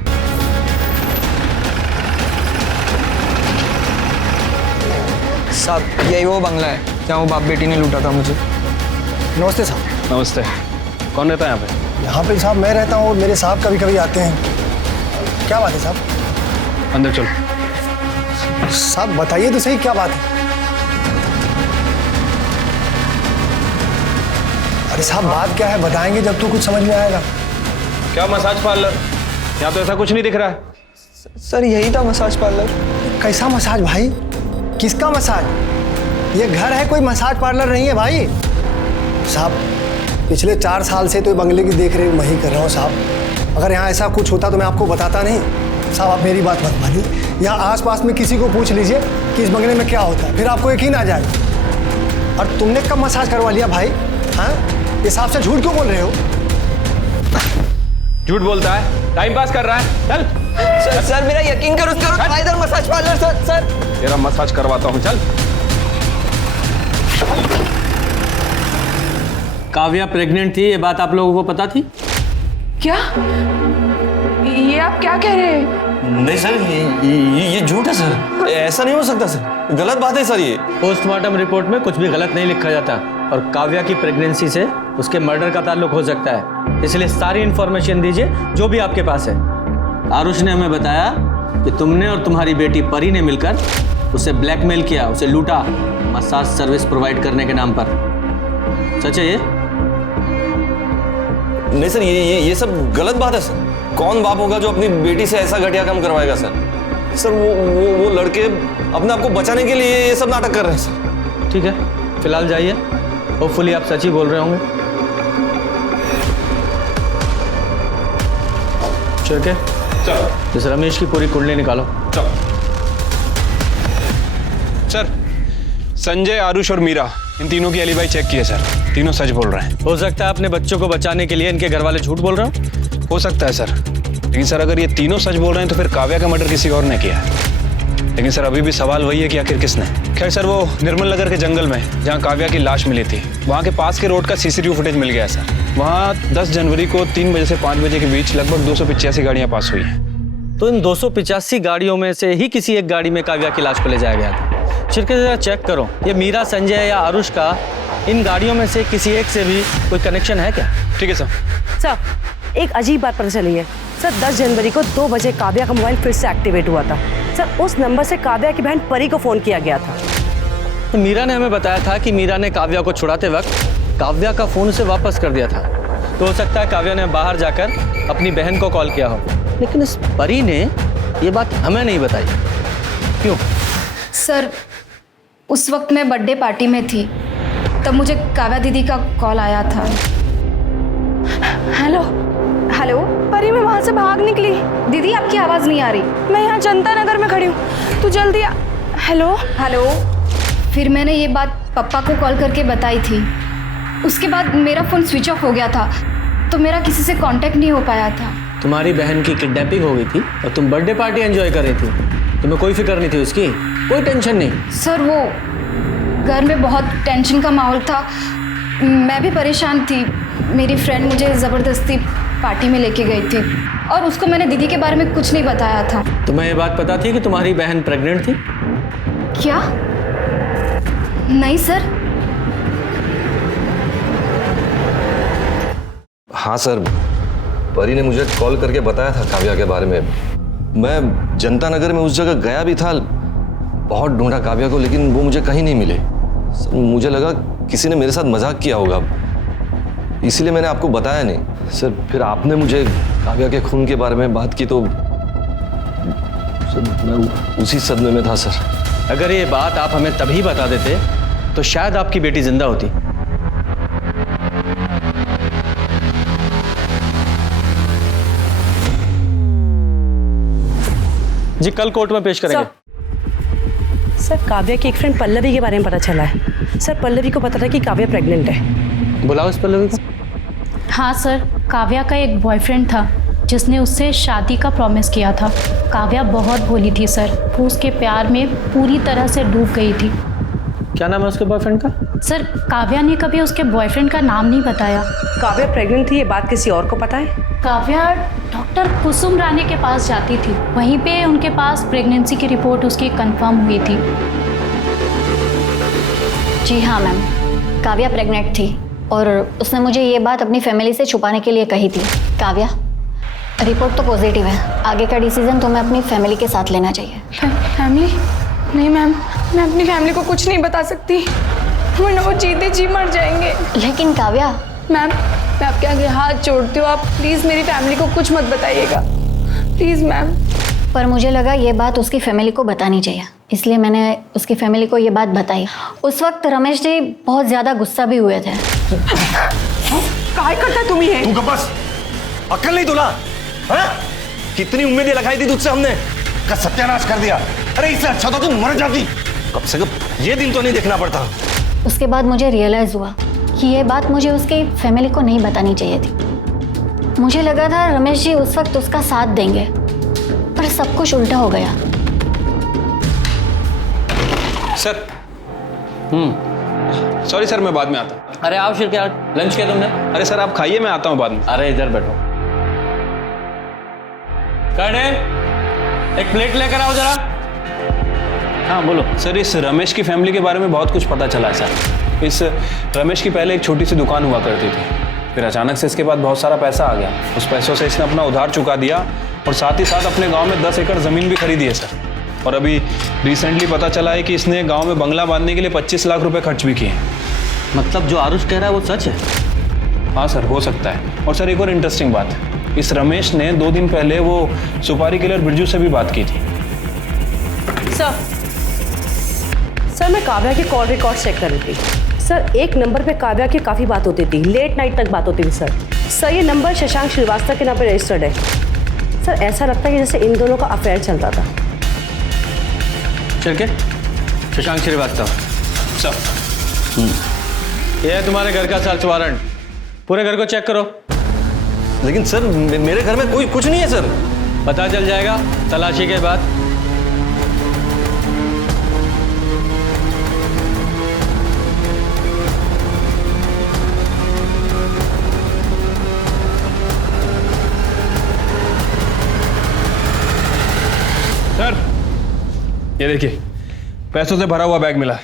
साहब यही वो बंगला है जहाँ वो बाप बेटी ने लूटा था मुझे। नमस्ते साहब। नमस्ते। कौन रहता है यहाँ पे? यहाँ पे साहब मैं रहता हूँ और मेरे साहब कभी कभी आते हैं। क्या बात है साहब? अंदर चलो। साहब बताइए तो सही क्या बात है? अरे साहब बात क्या है बताएंगे जब तो कुछ समझ में आएगा। क्या मसाज पार्लर? यहाँ तो ऐसा कुछ नहीं दिख रहा है। सर यही था मसाज पार्लर। कैसा मसाज भाई? किसका मसाज? ये घर है, कोई मसाज पार्लर नहीं है भाई। साहब पिछले 4 साल से तो बंगले की देख रेख मैं ही कर रहा हूँ साहब। अगर यहाँ ऐसा कुछ होता तो मैं आपको बताता नहीं। साहब आप मेरी बात मत मानिए, यहाँ आसपास में किसी को पूछ लीजिए कि इस बंगले में क्या होता है, फिर आपको यकीन आ जाए। और तुमने कब मसाज करवा लिया भाई? हाँ इस हिसाब से झूठ क्यों बोल रहे हो? झूठ बोलता है, टाइम पास कर रहा है। चल सर मेरा यकीन करो, इधर मसाज पार्लर। सर तेरा मसाज करवाता हूँ, चल। काव्या प्रेग्नेंट थी, ये बात आप लोगों को पता थी? क्या? ये आप क्या कह रहे हैं? नहीं सर, ये झूठ है सर। ऐसा नहीं हो सकता सर, गलत बात है सर ये। पोस्टमार्टम रिपोर्ट में कुछ भी गलत नहीं लिखा जाता और काव्या की प्रेगनेंसी से उसके मर्डर का ताल्लुक हो सकता है, इसलिए सारी इंफॉर्मेशन दीजिए जो भी आपके पास है। आरुष ने हमें बताया कि तुमने और तुम्हारी बेटी परी ने मिलकर उसे ब्लैकमेल किया, उसे लूटा मसाज सर्विस प्रोवाइड करने के नाम पर। सच है ये? नहीं सर, ये सब गलत बात है सर। कौन बाप होगा जो अपनी बेटी से ऐसा घटिया काम करवाएगा सर? सर वो लड़के अपने आप को बचाने के लिए ये सब नाटक कर रहे हैं सर। ठीक है, फिलहाल जाइए, होपफुली आप सच ही बोल रहे होंगे। चल चल, इस रमेश की पूरी कुंडली निकालो। चल सर, संजय, आरुष और मीरा, इन तीनों की एलिबाई चेक किए सर, तीनों सच बोल रहे हैं। हो सकता है अपने बच्चों को बचाने के लिए इनके घर वाले झूठ बोल रहे हो सकता है सर, लेकिन सर अगर ये तीनों सच बोल रहे हैं तो फिर काव्या का मर्डर किसी और ने किया है। लेकिन सर अभी भी सवाल वही है कि आखिर किसने। खैर सर, वो निर्मल नगर के जंगल में जहाँ काव्या की लाश मिली थी, वहाँ के पास के रोड का CCTV फुटेज मिल गया सर। वहाँ 10 जनवरी को 3 बजे से 5 बजे के बीच लगभग 285 गाड़ियाँ पास हुई हैं। तो इन 285 गाड़ियों में से ही किसी एक गाड़ी में काव्या की लाश को ले जाया गया था। शिरके जरा चेक करो, ये मीरा, संजय या आरुष का इन गाड़ियों में से किसी एक से भी कोई कनेक्शन है क्या? ठीक है सर। सर एक अजीब बात पता चली है सर, 10 जनवरी को 2 बजे काव्या का मोबाइल फिर से एक्टिवेट हुआ था सर। उस नंबर से काव्या की बहन परी को फोन किया गया था। तो मीरा ने हमें बताया था कि मीरा ने काव्या को छुड़ाते वक्त काव्या का फोन उसे वापस कर दिया था। तो हो सकता है काव्या ने बाहर जाकर अपनी बहन को कॉल किया हो, लेकिन इस परी ने ये बात हमें नहीं बताई। क्यों? सर उस वक्त मैं बर्थडे पार्टी में थी, तब मुझे काव्या दीदी का कॉल आया था। हेलो हेलो परी, मैं वहाँ से भाग निकली। दीदी आपकी आवाज़ नहीं आ रही। मैं यहाँ जनता नगर में खड़ी हूँ, तू जल्दी आ। Hello hello. फिर मैंने ये बात पापा को कॉल करके बताई थी। उसके बाद मेरा फ़ोन स्विच ऑफ हो गया था, तो मेरा किसी से कांटेक्ट नहीं हो पाया था। तुम्हारी बहन की किडनैपिंग हो गई थी और तुम बर्थडे पार्टी एंजॉय कर रही थी, तुम्हें कोई फिक्र नहीं थी उसकी? कोई टेंशन नहीं? सर वो घर में बहुत टेंशन का माहौल था, मैं भी परेशान थी। मेरी फ्रेंड मुझे ज़बरदस्ती पार्टी में लेके गई थी और उसको मैंने दीदी के बारे में कुछ नहीं बताया था। तुम्हें ये बात पता थी कि तुम्हारी बहन प्रेग्नेंट थी? क्या? नहीं सर। हाँ सर, परी ने मुझे कॉल करके बताया था काव्या के बारे में। मैं जनता नगर में उस जगह गया भी था, बहुत ढूंढा काव्या को, लेकिन वो मुझे कहीं नहीं मिले। मुझे लगा किसी ने मेरे साथ मजाक किया होगा, इसीलिए मैंने आपको बताया नहीं। सर फिर आपने मुझे काव्या के खून के बारे में बात की तो सर मैं उसी सदमे में था सर। अगर ये बात आप हमें तभी बता देते तो शायद आपकी बेटी जिंदा होती। जी कल कोर्ट में पेश करेंगे। सर काव्या की एक फ्रेंड पल्लवी के बारे में पता चला है सर। पल्लवी को पता था कि काव्या प्रेग्नेंट है। बुलाओ इस पल्लवी को। हाँ सर, काव्या का एक बॉयफ्रेंड था जिसने उससे शादी का प्रॉमिस किया था। काव्या बहुत भोली थी सर, वो उसके प्यार में पूरी तरह से डूब गई थी। क्या नाम है उसके बॉयफ्रेंड का? सर काव्या ने कभी उसके बॉयफ्रेंड का नाम नहीं बताया। काव्या प्रेग्नेंट थी, ये बात किसी और को पता है? काव्या डॉक्टर कुसुम रानी के पास जाती थी, वहीं पे उनके पास प्रेगनेंसी की रिपोर्ट उसकी कंफर्म हुई थी। जी हाँ मैम, काव्या प्रेग्नेंट थी और उसने मुझे ये बात अपनी फैमिली से छुपाने के लिए कही थी। काव्या, रिपोर्ट तो पॉजिटिव है, आगे का डिसीजन तुम्हें अपनी फैमिली के साथ लेना चाहिए। फैमिली? नहीं मैम, मैं अपनी फैमिली को कुछ नहीं बता सकती, वरना वो जीते जी मर जाएंगे। लेकिन काव्या। मैम, मैं आपके आगे हाथ जोड़ती हूँ, आप प्लीज़ मेरी फैमिली को कुछ मत बताइएगा, प्लीज़ मैम। पर मुझे लगा ये बात उसकी फैमिली को बतानी चाहिए, इसलिए मैंने उसकी फैमिली को ये बात बताई। उस वक्त रमेश जी बहुत ज़्यादा गुस्सा भी हुए थे। काय करता तुम ये? तू बस, अक्ल नहीं तुला? हाँ? कितनी उम्मीदें लगाई थी तुझसे हमने, का सत्यानाश कर दिया। अरे इससे अच्छा तो तू मर जाती, कम से कम ये दिन तो नहीं देखना पड़ता। उसके बाद मुझे रियलाइज़ हुआ कि ये बात मुझे उसकी फैमिली को नहीं बतानी चाहिए थी। मुझे लगा था रमेश जी उस वक्त उसका साथ देंगे, पर सब कुछ उल्टा हो गया। सर सॉरी सर, मैं बाद में आता हूँ। अरे आओ शिरके, लंच किया तुमने? अरे सर आप खाइए, मैं आता हूँ बाद में। अरे इधर बैठो। कर्णेल, एक प्लेट लेकर आओ जरा। हाँ बोलो। सर इस रमेश की फैमिली के बारे में बहुत कुछ पता चला है सर। इस रमेश की पहले एक छोटी सी दुकान हुआ करती थी, फिर अचानक से इसके बाद बहुत सारा पैसा आ गया। उस पैसों से इसने अपना उधार चुका दिया और साथ ही साथ अपने गांव में 10 एकड़ ज़मीन भी खरीदी है सर। और अभी रिसेंटली पता चला है कि इसने गांव में बंगला बांधने के लिए 25 लाख रुपए खर्च भी किए हैं। मतलब जो आरुष कह रहा है वो सच है? हाँ सर, हो सकता है। और सर एक और इंटरेस्टिंग बात है, इस रमेश ने 2 दिन पहले वो सुपारी किलर बिरजू से भी बात की थी। सर मैं काव्या के कॉल रिकॉर्ड चेक कर रही थी। सर एक नंबर पे काव्या की काफ़ी बात होती थी, लेट नाइट तक बात होती थी सर। ये नंबर शशांक श्रीवास्तव के नाम पे रजिस्टर्ड है। सर ऐसा लगता है कि जैसे इन दोनों का अफेयर चल रहा था। चल के शशांक श्रीवास्तव सर। ये है तुम्हारे घर का सर्च वारंट, पूरे घर को चेक करो। लेकिन सर मेरे घर में कोई कुछ नहीं है सर। पता चल जाएगा तलाशी के बाद। सर ये देखिए, पैसों से भरा हुआ बैग मिला है।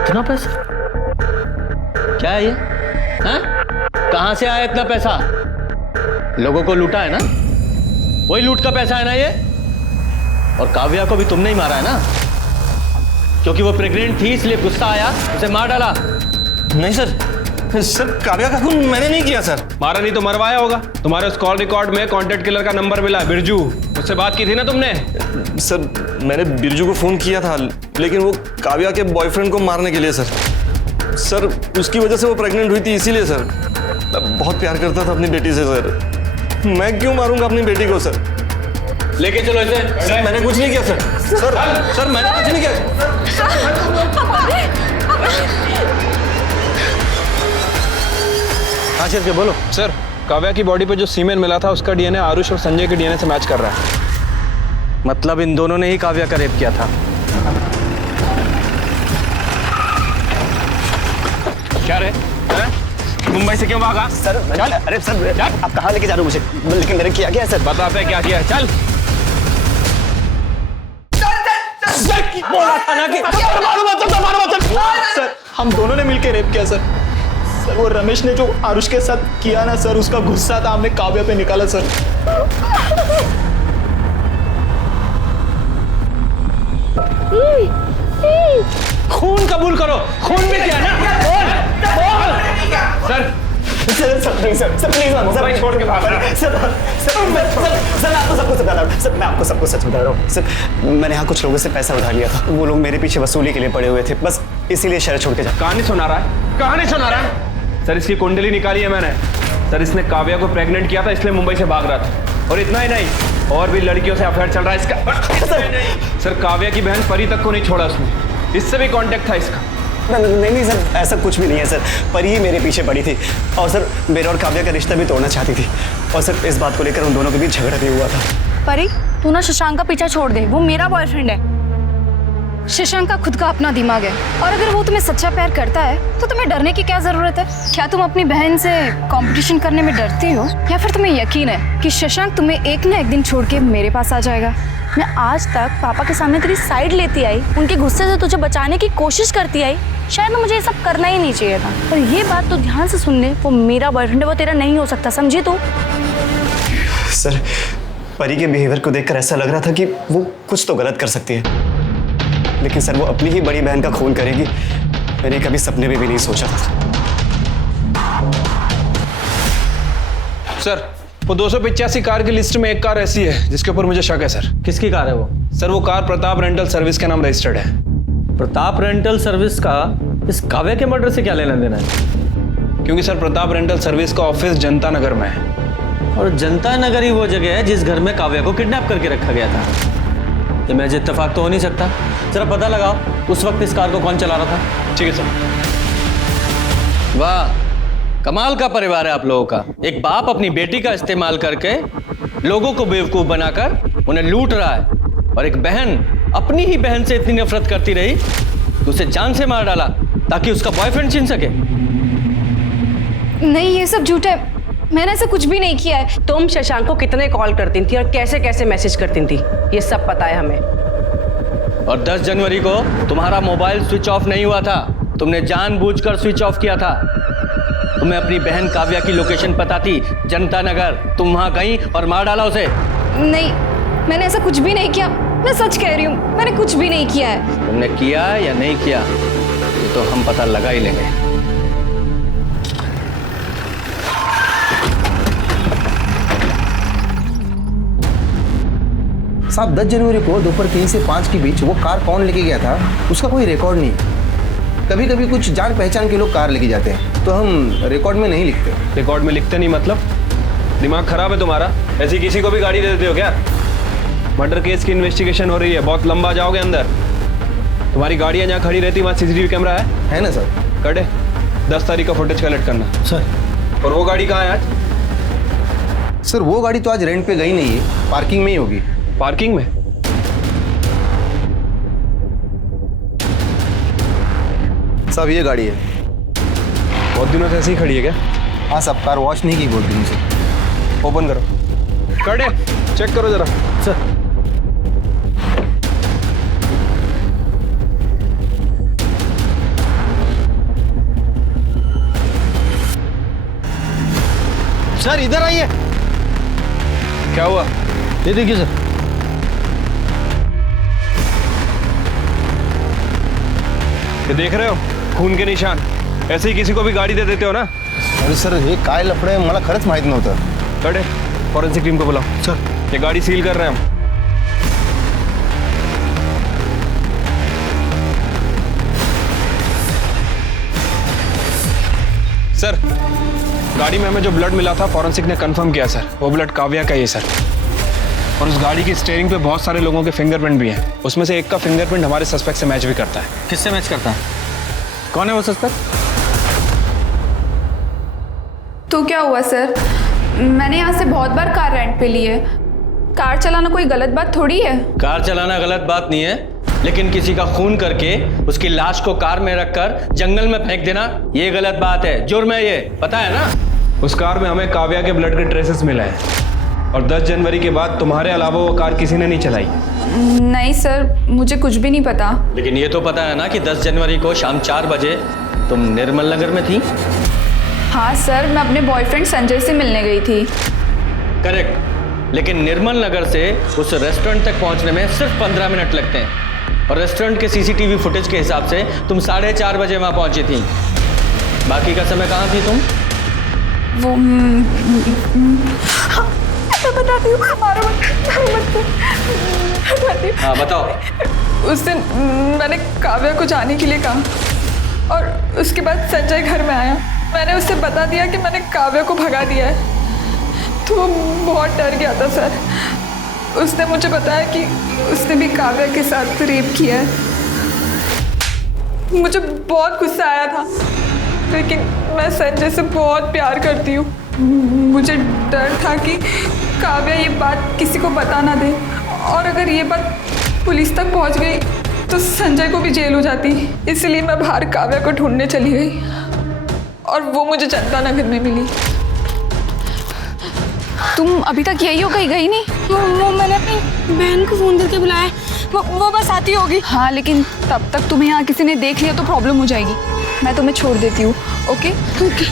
इतना पैसा? क्या है ये? हाँ? कहां से आया इतना पैसा? लोगों को लूटा है ना? वही लूट का पैसा है ना ये? और काव्या को भी तुमने ही मारा है ना? क्योंकि वो प्रेग्नेंट थी इसलिए गुस्सा आया, उसे मार डाला। नहीं सर, सर काव्या का खून मैंने नहीं किया सर। मारा नहीं तो मरवाया होगा। तुम्हारे उस कॉल रिकॉर्ड में कॉन्टेक्ट किलर का नंबर मिला, बिरजू, उससे बात की थी ना तुमने? सर मैंने बिरजू को फोन किया था, लेकिन वो काव्या के बॉयफ्रेंड को मारने के लिए सर उसकी वजह से वो प्रेग्नेंट हुई थी, इसीलिए सर। मैं बहुत प्यार करता था अपनी बेटी से सर। मैं क्यों मारूंगा अपनी बेटी को सर? लेके चलो इसे। सर मैंने कुछ नहीं किया सर मैंने कुछ नहीं किया। हाँ सर, बोलो। सर काव्या की बॉडी पे जो सीमेन मिला था उसका डीएनए आरुष और संजय के डीएनए से मैच कर रहा है। मतलब इन दोनों ने ही काव्या का रेप किया था। क्या रे? मुंबई से क्यों भागा? सर अरे सर आप कहाँ लेके जा रहे हो मुझे? लेकिन मैंने किया क्या है सर? बताते क्या किया है, चल। बोला था ना कि सर हम दोनों ने मिलकर रेप किया सर। सर वो रमेश ने जो आरुष के साथ किया ना सर, उसका गुस्सा था हमने काव्या पे निकाला सर। खून कबूल करो, खून भी किया ना? सर प्लीज सर छोड़ के भाग रहा हूं। सर आपको सब कुछ बता रहा हूँ सर, मैं आपको सब कुछ सच बता रहा हूँ सर। मैंने यहाँ कुछ लोगों से पैसा उधार लिया था, वो लोग मेरे पीछे वसूली के लिए पड़े हुए थे, बस इसीलिए शहर छोड़ के जा। कहानी सुना रहा है, कहानी सुना रहा है। सर इसकी कुंडली निकाली है मैंने। सर इसने काव्या को प्रेग्नेंट किया था, इसलिए मुंबई से भाग रहा था। और इतना ही नहीं, और भी लड़कियों से अफेयर चल रहा है इसका। सर काव्या की बहन परी तक को नहीं छोड़ा उसने, इससे भी कांटेक्ट था इसका। नहीं सर, ऐसा कुछ भी नहीं है सर। परी ही मेरे पीछे पड़ी थी और सर मेरा और काव्या का रिश्ता भी तोड़ना चाहती थी। और सर इस बात को लेकर उन दोनों के बीच झगड़ा भी हुआ था। परी, तू ना शशांक का पीछा छोड़ दे, वो मेरा बॉयफ्रेंड है। शशांक का खुद का अपना दिमाग है और अगर वो तुम्हें सच्चा प्यार करता है तो तुम्हें डरने की क्या जरूरत है? क्या तुम अपनी बहन से कंपटीशन करने में डरती हो या फिर तुम्हें यकीन है कि शशांक तुम्हें एक ना एक दिन छोड़ के मेरे पास आ जाएगा? मैं आज तक पापा के सामने तेरी साइड लेती आई, उनके गुस्से से तुझे बचाने की कोशिश करती आई। शायद मुझे ये सब करना ही नहीं चाहिए था, पर ये बात तो ध्यान से सुन ले, वो मेरा बॉयफ्रेंड है, वो तेरा नहीं हो सकता, समझी तू? सर, परी के बिहेवियर को देखकर ऐसा लग रहा था कि वो कुछ तो गलत कर सकती है, लेकिन सर वो अपनी ही बड़ी बहन का खून करेगी, मैंने कभी सपने में भी नहीं सोचा था। सर, वो 285 कार की लिस्ट में एक कार ऐसी है जिसके ऊपर मुझे शक है सर। किसकी कार है वो? सर वो कार प्रताप रेंटल सर्विस के नाम रजिस्टर्ड है। प्रताप रेंटल सर्विस का इस काव्या के मर्डर से क्या लेना देना है? क्योंकि सर प्रताप रेंटल सर्विस का ऑफिस जनता नगर में है। और जनता नगर ही वो जगह है जिस घर में काव्या को किडनैप करके रखा गया था। ये महज इत्तेफाक तो हो नहीं सकता। जरा पता लगाओ उस वक्त इस कार को कौन चला रहा था। ठीक है सर। वाह, कमाल का परिवार है आप लोगों का। एक बाप अपनी बेटी का इस्तेमाल करके लोगों को बेवकूफ बनाकर उन्हें लूट रहा है, और एक बहन अपनी ही बहन से इतनी नफरत करती रही तो उसे जान से मार डाला ताकि उसका बॉयफ्रेंड छीन सके। नहीं, ये सब झूठ है, मैंने ऐसा कुछ भी नहीं किया है। तुम शशांक को कितने कॉल करती थी और कैसे कैसे मैसेज करती थी, ये सब पता है हमें। और 10 जनवरी को तुम्हारा मोबाइल स्विच ऑफ नहीं हुआ था, तुमने जानबूझकर स्विच ऑफ किया था। तुम्हें अपनी बहन काव्या की लोकेशन पता थी, जनता नगर। तुम वहां गई और मार डाला उसे। नहीं, मैंने ऐसा कुछ भी नहीं किया, मैं सच कह रही हूँ, मैंने कुछ भी नहीं किया है। तुमने किया या नहीं किया ये तो हम पता लगा ही लेंगे। साहब, 10 जनवरी को दोपहर 3 से 5 के बीच वो कार कौन लेके गया था उसका कोई रिकॉर्ड नहीं। कभी कभी कुछ जान पहचान के लोग कार लेके जाते हैं तो हम रिकॉर्ड में नहीं लिखते। रिकॉर्ड में लिखते नहीं मतलब? दिमाग खराब है तुम्हारा? ऐसी किसी को भी गाड़ी दे देते हो क्या? मर्डर केस की इन्वेस्टिगेशन हो रही है, बहुत लंबा जाओगे अंदर। तुम्हारी गाड़ियाँ जहाँ खड़ी रहती वहाँ CCTV कैमरा है ना सर? कटे 10 तारीख का फुटेज कलेक्ट करना सर। और वो गाड़ी कहाँ है आज? सर वो गाड़ी तो आज रेंट पे गई नहीं है, पार्किंग में ही होगी। पार्किंग में? साहब ये गाड़ी है। बहुत दिनों से ऐसे ही खड़ी है क्या? हाँ साहब, कार वॉश नहीं की बहुत दिनों से। ओपन करो। कटे चेक करो जरा। सर। सर इधर आइए। क्या हुआ? ये देखिए सर। ये देख रहे हो खून के निशान? ऐसे ही किसी को भी गाड़ी दे देते हो ना? अरे सर हे काय लफडे मला खरंच माहित नव्हतं। कटे फॉरेंसिक टीम को बुलाओ। सर ये गाड़ी सील कर रहे हैं हम। सर गाड़ी में हमें जो ब्लड मिला था फॉरेंसिक ने कंफर्म किया सर, वो ब्लड काव्या का ही है सर। और उस गाड़ी की स्टीयरिंग पे बहुत सारे लोगों के फिंगरप्रिंट भी हैं। उसमें से एक का फिंगरप्रिंट हमारे सस्पेक्ट से मैच भी करता है। किससे मैच करता है? कौन है वो सस्पेक्ट? तो क्या हुआ सर, मैंने यहाँ से बहुत बार कार रेंट पे ली है। कार चलाना कोई गलत बात थोड़ी है। कार चलाना गलत बात नहीं है, लेकिन किसी का खून करके उसकी लाश को कार में रखकर जंगल में फेंक देना ये गलत बात है, जुर्म है, ये पता है ना? उस कार में हमें काव्या के ब्लड के ट्रेसेस मिले हैं, और 10 जनवरी के बाद तुम्हारे अलावा वो कार किसी ने नहीं चलाई। नहीं सर, मुझे कुछ भी नहीं पता। लेकिन ये तो पता है ना कि 10 जनवरी को शाम 4 बजे तुम निर्मल नगर में थी? हाँ सर, मैं अपने बॉयफ्रेंड संजय से मिलने गई थी। करेक्ट, लेकिन निर्मल नगर से उस रेस्टोरेंट तक पहुंचने में सिर्फ 15 मिनट लगते हैं, और रेस्टोरेंट के CCTV फुटेज के हिसाब से तुम 4:30 बजे वहां पहुंची थी। बाकी का समय कहाँ थी तुम? वो मैं बताती हूँ, मारो मत। हाँ बताओ। उस दिन मैंने काव्या को जाने के लिए कहा, और उसके बाद संजय घर में आया। मैंने उससे बता दिया कि मैंने काव्या को भगा दिया है, तो वो बहुत डर गया था सर। उसने मुझे बताया कि उसने भी काव्या के साथ रेप किया है। मुझे बहुत गुस्सा आया था, लेकिन मैं संजय से बहुत प्यार करती हूँ। मुझे डर था कि काव्या ये बात किसी को बता ना दे, और अगर ये बात पुलिस तक पहुँच गई तो संजय को भी जेल हो जाती, इसलिए मैं बाहर काव्या को ढूंढने चली गई और वो मुझे जनता नगर में मिली। तुम अभी तक यही हो, कहीं गई नहीं? वो मैंने अपनी बहन को फ़ोन करके बुलाया, वो बस आती होगी। हाँ, लेकिन तब तक तुम्हें यहाँ किसी ने देख लिया तो प्रॉब्लम हो जाएगी। मैं तुम्हें छोड़ देती हूँ। Okay okay,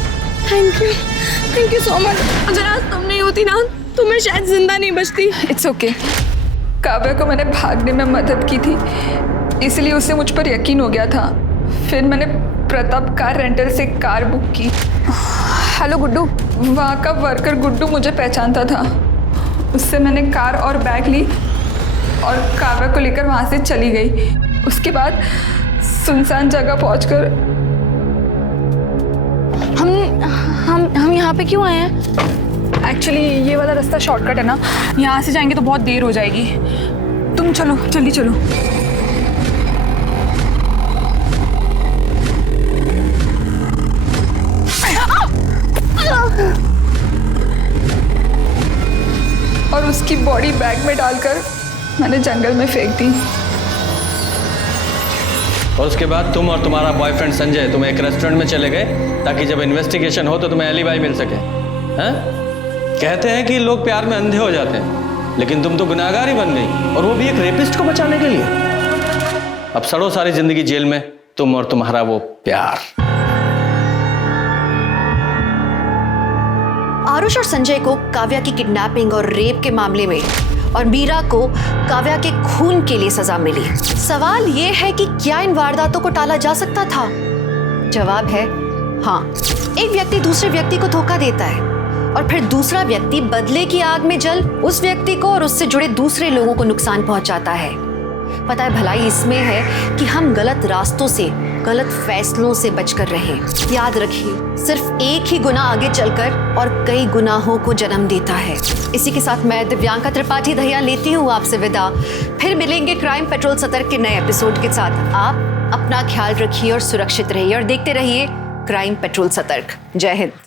thank you so much. अगर आज तुम नहीं होती ना तो मैं शायद जिंदा नहीं बचती। It's okay. काव्या को मैंने भागने में मदद की थी, इसलिए उसे मुझ पर यकीन हो गया था। फिर मैंने प्रताप कार रेंटल से कार बुक की। हेलो गुड्डू, वहाँ का वर्कर गुड्डू मुझे पहचानता था। उससे मैंने कार और बैग ली और काव्या को लेकर वहाँ से चली गई। उसके बाद सुनसान जगह पहुँचकर हम यहाँ पे क्यों आए हैं? एक्चुअली ये वाला रास्ता शॉर्टकट है ना, यहाँ से जाएंगे तो बहुत देर हो जाएगी। तुम चलो, जल्दी चलो। और उसकी बॉडी बैग में डालकर मैंने जंगल में फेंक दी। और उसके बाद तुम और तुम्हारा बॉयफ्रेंड संजय तुम एक रेस्टोरेंट में चले गए ताकि जब इन्वेस्टिगेशन हो तो तुम्हें एलिबाई मिल सके। हैं? कहते हैं कि लोग प्यार में अंधे हो जाते हैं, लेकिन तुम तो गुनाहगार ही बन गई, और वो भी एक रेपिस्ट को बचाने के लिए। अब सड़ो सारी जिंदगी जेल में, तुम और तुम्हारा वो प्यार। आरुष और संजय को काव्या की किडनैपिंग और रेप के मामले में और मीरा को काव्या के खून के लिए सजा मिली। सवाल ये है कि क्या इन वारदातों को टाला जा सकता था? जवाब है हाँ। एक व्यक्ति दूसरे व्यक्ति को धोखा देता है और फिर दूसरा व्यक्ति बदले की आग में जल उस व्यक्ति को और उससे जुड़े दूसरे लोगों को नुकसान पहुंचाता है। पता है, भलाई इसमें है कि हम गलत रास्तों से, गलत फैसलों से बचकर रहें। याद रखिए, सिर्फ एक ही गुनाह आगे चलकर और कई गुनाहों को जन्म देता है। इसी के साथ मैं दिव्यांका त्रिपाठी दहिया लेती हूँ आपसे विदा। फिर मिलेंगे क्राइम पेट्रोल सतर्क के नए एपिसोड के साथ। आप अपना ख्याल रखिए और सुरक्षित रहिए और देखते रहिए क्राइम पेट्रोल सतर्क। जय हिंद।